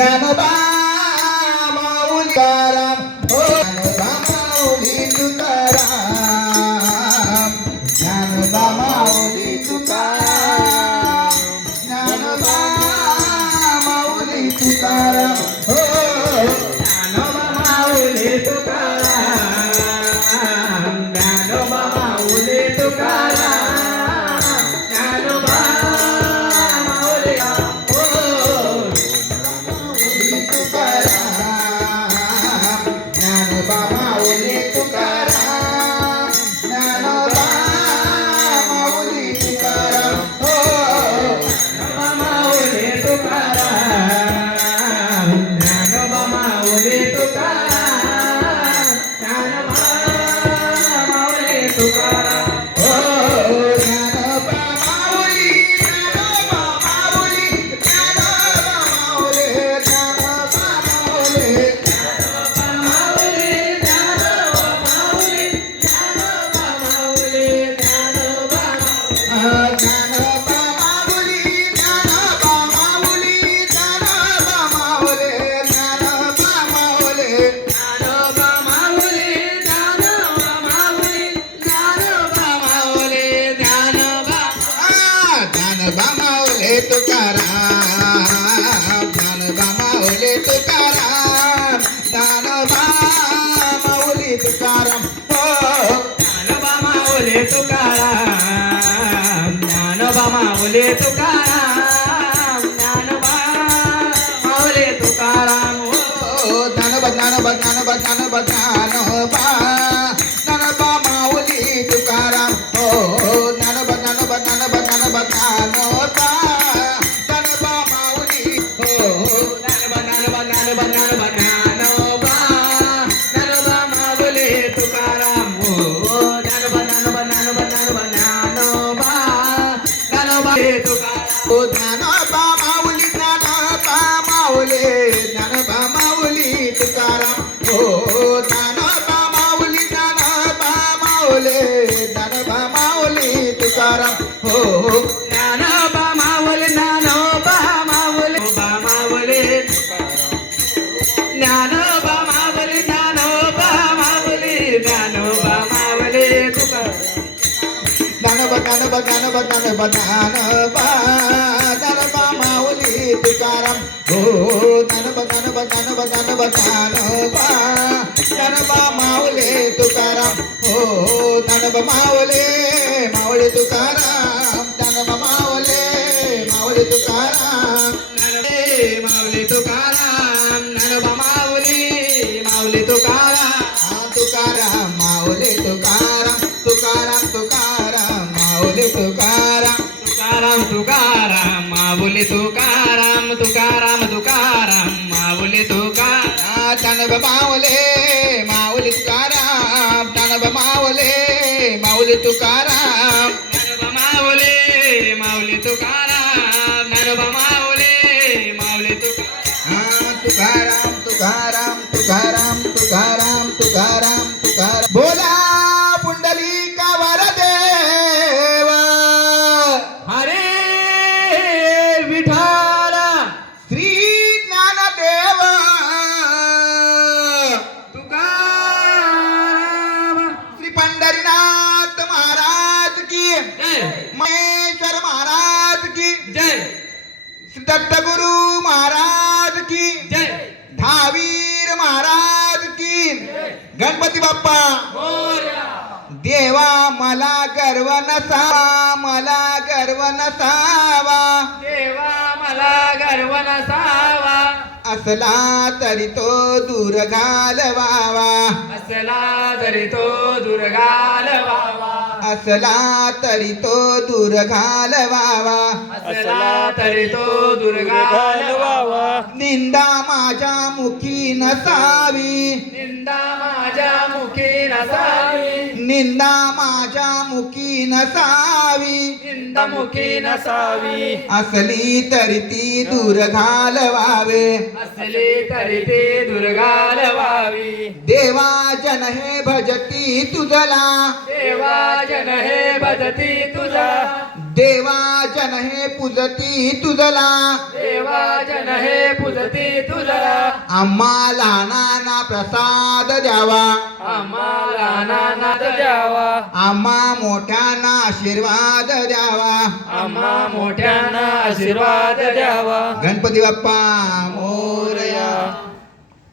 ज्ञानोबा ज्ञानोबा ज्ञानोबा माऊले तुकाराम ज्ञानोबा माऊले तुकाराम हो. ज्ञानोबा ज्ञानोबा ज्ञानोबा ज्ञानोबा ज्ञानोबा हो ज्ञानोबा माऊली तुकाराम हो. ज्ञानोबा ज्ञानोबा ज्ञानोबा ज्ञानोबा ज्ञानोबा हो ज्ञानोबा माऊली हो. ज्ञानोबा ज्ञानोबा ज्ञानोबा ज्ञानोबा ज्ञानोबा माऊली ज्ञानोबा माऊली ज्ञानोबा माऊली तुकाराम हो ज्ञानोबा माऊली ज्ञानोबा माऊली बा माऊली ज्ञानोबा माऊली ज्ञानोबा माऊली ज्ञानोबा माऊली तुकाराम ज्ञानोबा ज्ञानोबा ज्ञानोबा ज्ञानोबा ज्ञानोबा तुकाराम हो ज्ञानोबा ज्ञानोबा ज्ञानोबा ज्ञानोबा ज्ञानोबा ज्ञानोबा माऊली माऊली तुकाराम ज्ञानोबा माऊली माऊली तुकाराम ज्ञानोबा माऊली तुकाराम ज्ञानोबा माऊली माऊली तुकाराम हा तुकाराम माऊली तुकाराम तुकाराम तुकाराम माऊली तुकाराम तुकाराम तुकाराम माऊली तुकाराम तुकाराम तुकाराम माऊली तुकाराम ज्ञानोबा माऊली माऊली तुकाराम ज्ञानोबा माऊली माऊली दत्तगुरु महाराज की जय। दहावीर महाराज की। गणपती बाप्पा। देवा मला गर्व नसावा मला गर्व नसावा। देवा मला गर्व नसावा। असला तरी तो दूर घालवावा। असला जरी तो दुर्गाल व्हावा असला तरी तो दूर घालवावा. असला तरी तो दुर्गाल व्हावा निंदा माझ्या मुखी नसावी. निंदा माझ्या मुखी नसावी. निंदा माझ्या मुखी नसावी. निंदमुखी नसावी. असली तरी ती दूर घालवावे. असली तरी ते दुर्गाल व्हावी देवा जन हे भजती तुझला. देवा जन हे भजती तुझा. देवा जन हे पूजती तुझला. देवा जन हे पूजती तुझा. आम्हा लहानांना प्रसाद द्यावा. आम्हाला नानाद द्यावा. आम्हा मोठ्यांना आशीर्वाद द्यावा. आम्हा मोठ्यांना आशीर्वाद द्यावा. गणपती बाप्पा मोरया.